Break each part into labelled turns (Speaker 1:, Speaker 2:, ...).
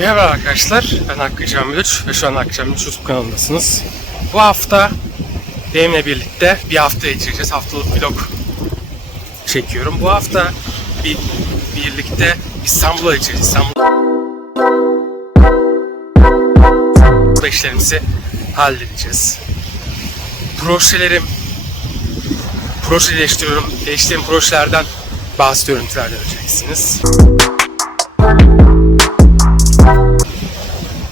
Speaker 1: Merhaba arkadaşlar, ben Hakkı Can Bülüç ve şu an Hakkı Can Bülüç YouTube kanalındasınız. Bu hafta benimle birlikte bir hafta geçireceğiz. Haftalık vlog çekiyorum. Bu hafta bir birlikte İstanbul'a geçeceğiz. İstanbul'da işlerimizi halledeceğiz. Projelerim, proje değiştiriyorum. Değiştirdiğim projelerden bazı görüntüler göreceksiniz.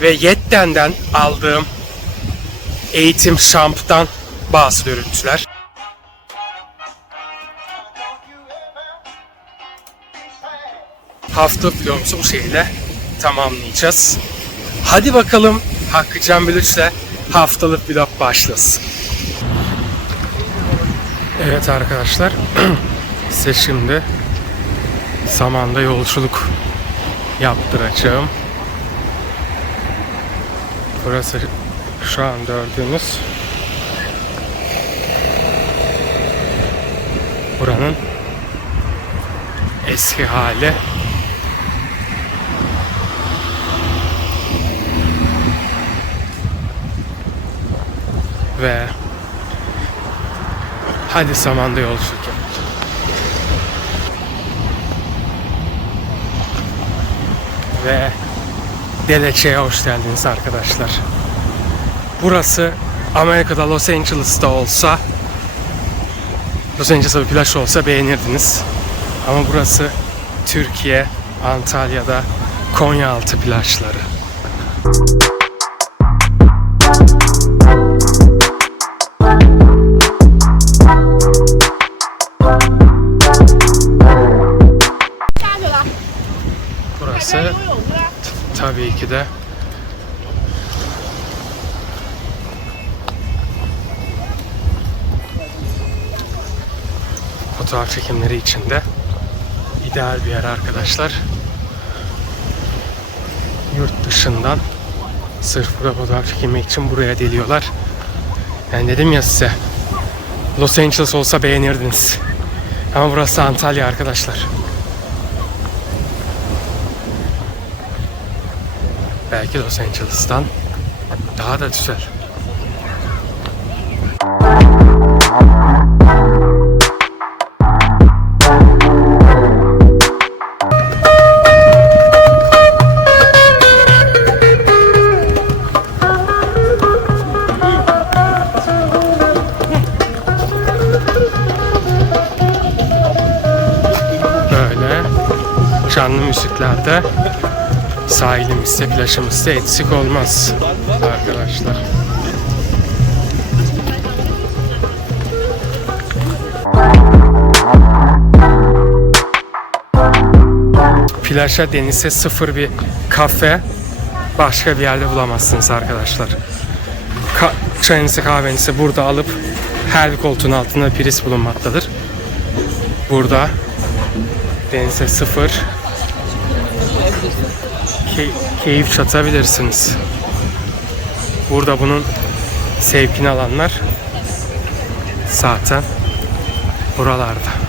Speaker 1: Ve Yetten'den aldığım eğitim şamptan bazı görüntüler. Hafta vlogumuzu bu şekilde tamamlayacağız. Hadi bakalım Hakkı Can Bülüç'le haftalık vlog başlasın. Evet arkadaşlar size şimdi zamanda yolculuk yaptıracağım. Burası şu an gördüğümüz buranın eski hali. Ve hadi zamanda yolculuk yap. Ve Deleçe'ye hoş geldiniz arkadaşlar. Burası Amerika'da Los Angeles'ta olsa Los Angeles'ta bir plaj olsa beğenirdiniz. Ama burası Türkiye, Antalya'da Konyaaltı plajları. Burası de fotoğraf çekimleri için de ideal bir yer arkadaşlar. Yurt dışından sırf burada fotoğraf çekilmek için buraya deliyorlar. Yani dedim ya size Los Angeles olsa beğenirdiniz. Ama burası Antalya arkadaşlar. Belki Los Angeles'tan daha da güzel. Böyle canlı müziklerde sahilimizde, plajımızda eksik olmaz arkadaşlar. Plaja denize sıfır bir kafe başka bir yerde bulamazsınız arkadaşlar. Ka çayınızı kahvenizi burada alıp her bir koltuğun altında priz bulunmaktadır. Burada denize sıfır key- keyif çatabilirsiniz. Burada bunun sevkini alanlar zaten buralarda.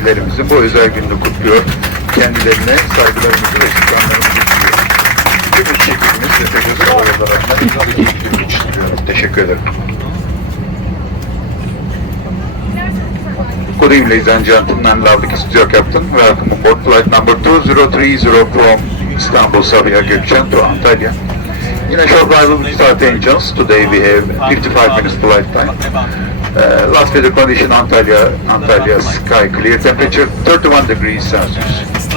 Speaker 2: Gazilerimizi bu özel günde kutluyor. Kendilerine saygılarımızı ve şükranlarımızı sunuyorum. Tüm ekibimiz ve gün geçiriyorum. Teşekkür ederim. Good evening, ladies and gentlemen. Lovely you, Captain. Welcome on board flight number 2030 from Istanbul, Sabiha Gökçen to Antalya. In a short while, we'll start engines. Today we have 55 minutes flight time. Uh, last weather condition Antalya, Antalya sky clear, temperature 31 degrees Celsius.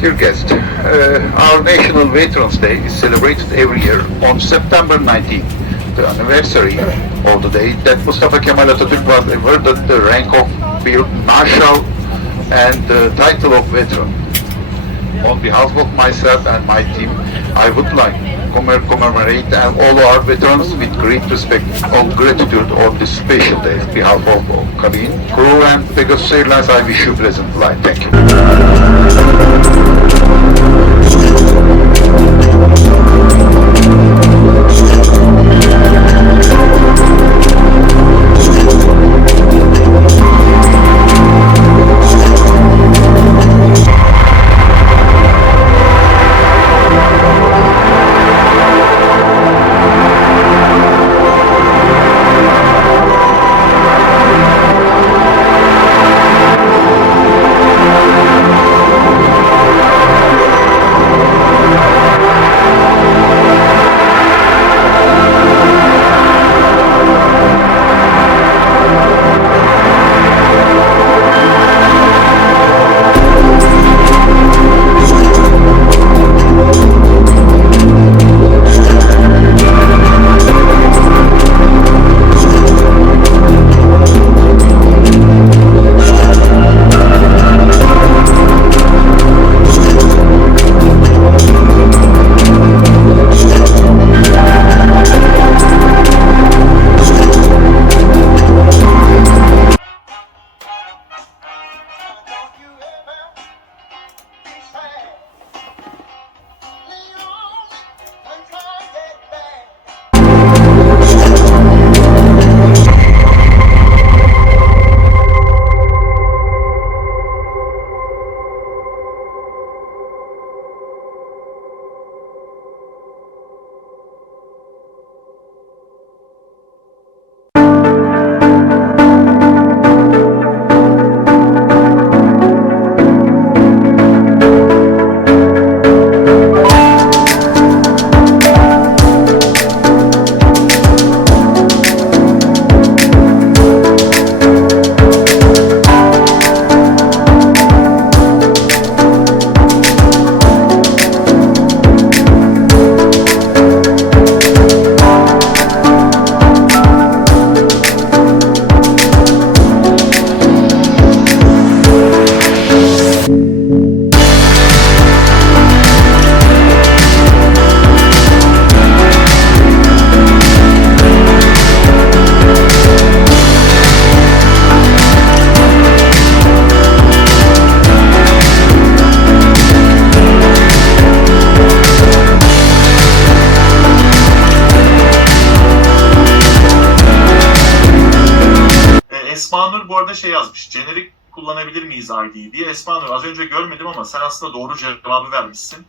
Speaker 2: Dear guest, uh, our National Veterans Day is celebrated every year on September 19th, the anniversary of the day that Mustafa Kemal Atatürk was awarded the rank of Field Marshal and the title of veteran. On behalf of myself and my team, I would like commemorate and all our veterans with great respect and gratitude on this special day. On behalf of cabin, crew and Pegasus Airlines, I wish you pleasant flight. Thank you.
Speaker 3: Kullanabilir miyiz ID'yi diye. Esma Nur az önce görmedim ama sen aslında doğru cevabı vermişsin.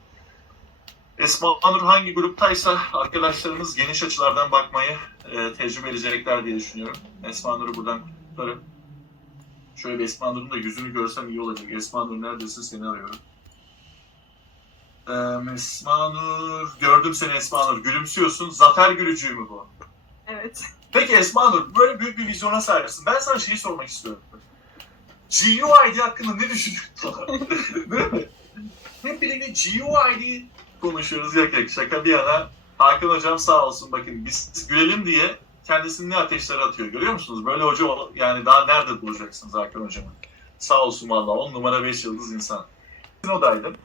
Speaker 3: Esma Nur hangi gruptaysa arkadaşlarımız geniş açılardan bakmayı e, tecrübe edecekler diye düşünüyorum. Esma Nur'u buradan kutlarım. Şöyle bir Esma Nur'un da yüzünü görsem iyi olacak. Esma Nur neredesin seni arıyorum. Ee, Esma Nur, gördüm seni Esma Nur. Gülümsüyorsun. Zafer gülücüğü mü bu?
Speaker 4: Evet.
Speaker 3: Peki Esma Nur, böyle büyük bir vizyona sahipsin. Ben sana şeyi sormak istiyorum. GUID hakkında ne düşünüyorsun? Değil mi? Hep birlikte GUID konuşuyoruz. Yok şaka bir yana. Hakan hocam sağ olsun bakın biz gülelim diye kendisini ne ateşlere atıyor. Görüyor musunuz? Böyle hoca yani daha nerede bulacaksınız Hakan hocamı? Sağ olsun valla 10 numara 5 yıldız insan. Odaydım.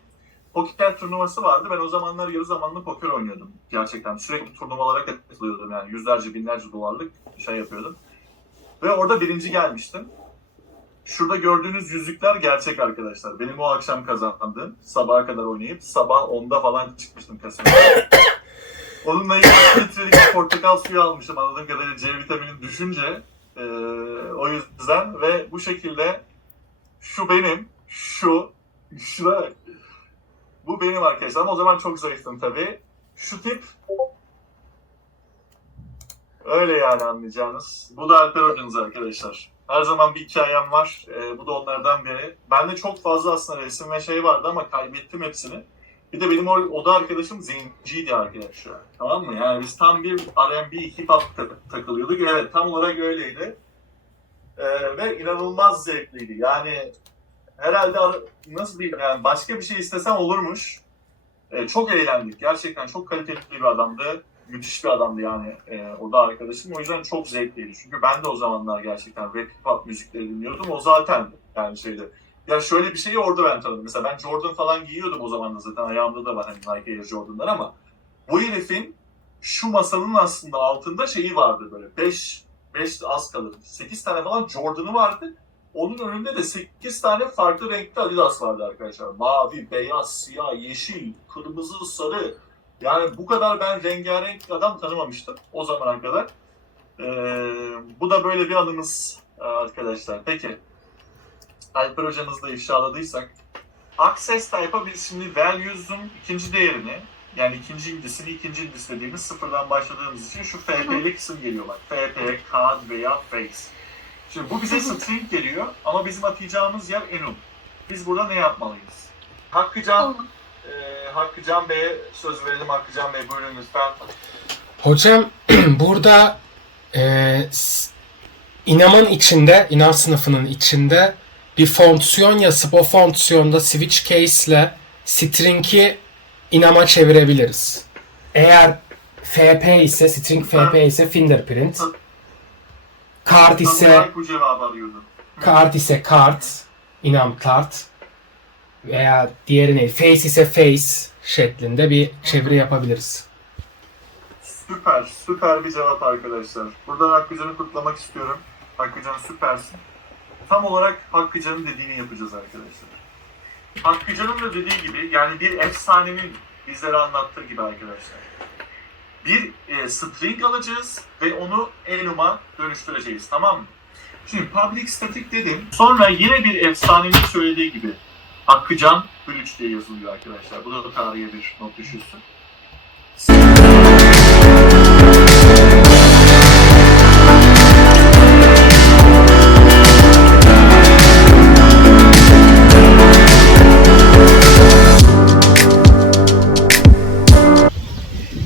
Speaker 3: Poker turnuvası vardı. Ben o zamanlar yarı zamanlı poker oynuyordum. Gerçekten sürekli turnuvalara katılıyordum yani yüzlerce binlerce dolarlık şey yapıyordum. Ve orada birinci gelmiştim. Şurada gördüğünüz yüzükler gerçek arkadaşlar. Benim o akşam kazandığım. Sabaha kadar oynayıp sabah 10'da falan çıkmıştım kasinoya. Onunla ilgili litrelik portakal suyu almıştım. Anladığım kadarıyla C vitaminin düşünce e, o yüzden ve bu şekilde şu benim, şu, şuna bu benim arkadaşlar ama o zaman çok zayıftım tabii. Şu tip öyle yani anlayacağınız. Bu da Alper Hoca'nız arkadaşlar. Her zaman bir hikayem var. Ee, bu da onlardan biri. Bende çok fazla aslında resim ve şey vardı ama kaybettim hepsini. Bir de benim oda arkadaşım zenciydi arkadaşlar. Tamam mı? Yani biz tam bir R&B hip hop tak- takılıyorduk. Evet tam olarak öyleydi. Ee, ve inanılmaz zevkliydi. Yani herhalde nasıl diyeyim yani başka bir şey istesem olurmuş. Ee, çok eğlendik. Gerçekten çok kaliteli bir adamdı. Müthiş bir adamdı yani e, o da arkadaşım. O yüzden çok zevkliydi. Çünkü ben de o zamanlar gerçekten rap hip hop müzikleri dinliyordum. O zaten yani şeyde. Ya şöyle bir şeyi orada ben tanıdım. Mesela ben Jordan falan giyiyordum o zaman da zaten ayağımda da var hani Nike Air Jordan'lar ama bu herifin şu masanın aslında altında şeyi vardı böyle 5 5 az kalır. 8 tane falan Jordan'ı vardı. Onun önünde de 8 tane farklı renkli Adidas vardı arkadaşlar. Mavi, beyaz, siyah, yeşil, kırmızı, sarı. Yani bu kadar ben rengarenk adam tanımamıştım o zamana kadar. Ee, bu da böyle bir anımız e, arkadaşlar. Peki. Alper hocamızla ifşaladıysak. Access type'a biz şimdi values'un ikinci değerini yani ikinci indisini ikinci indis dediğimiz sıfırdan başladığımız için şu FP'li kısım geliyor bak. FP, card veya face. Şimdi bu bize string geliyor ama bizim atayacağımız yer enum. Biz burada ne yapmalıyız? Hakkıcan, e, Hakkıcan Bey'e söz verelim. Hakkıcan Bey buyurun lütfen.
Speaker 1: Hocam burada e, inamın içinde, inam sınıfının içinde bir fonksiyon yazıp o fonksiyonda switch case ile string'i inama çevirebiliriz. Eğer FP ise, string FP ise fingerprint. Kart ise kart ise kart, inam kart veya diğeri ne? Face ise face şeklinde bir çeviri yapabiliriz.
Speaker 3: Süper, süper bir cevap arkadaşlar. Buradan Hakkıcan'ı kutlamak istiyorum. Hakkıcan süpersin. Tam olarak Hakkıcan'ın dediğini yapacağız arkadaşlar. Hakkıcan'ın da dediği gibi yani bir efsanenin bizlere anlattığı gibi arkadaşlar. Bir e, string alacağız ve onu enum'a dönüştüreceğiz tamam mı? Şimdi public static dedim. Sonra yine bir efsanenin söylediği gibi Hakkıcan Bülüç diye yazılıyor arkadaşlar. Bu da tarihe bir not düşürsün.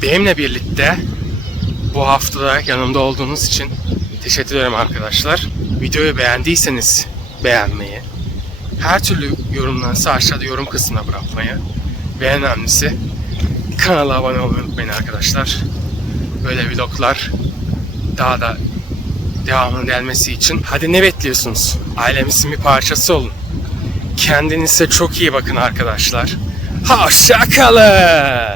Speaker 1: Benimle birlikte bu haftada yanımda olduğunuz için teşekkür ederim arkadaşlar. Videoyu beğendiyseniz beğenmeyi, her türlü yorumlarınızı aşağıda yorum kısmına bırakmayı ve en önemlisi kanala abone olmayı unutmayın arkadaşlar. Böyle vloglar daha da devamının gelmesi için. Hadi ne bekliyorsunuz? Ailemizin bir parçası olun. Kendinize çok iyi bakın arkadaşlar. Hoşça kalın.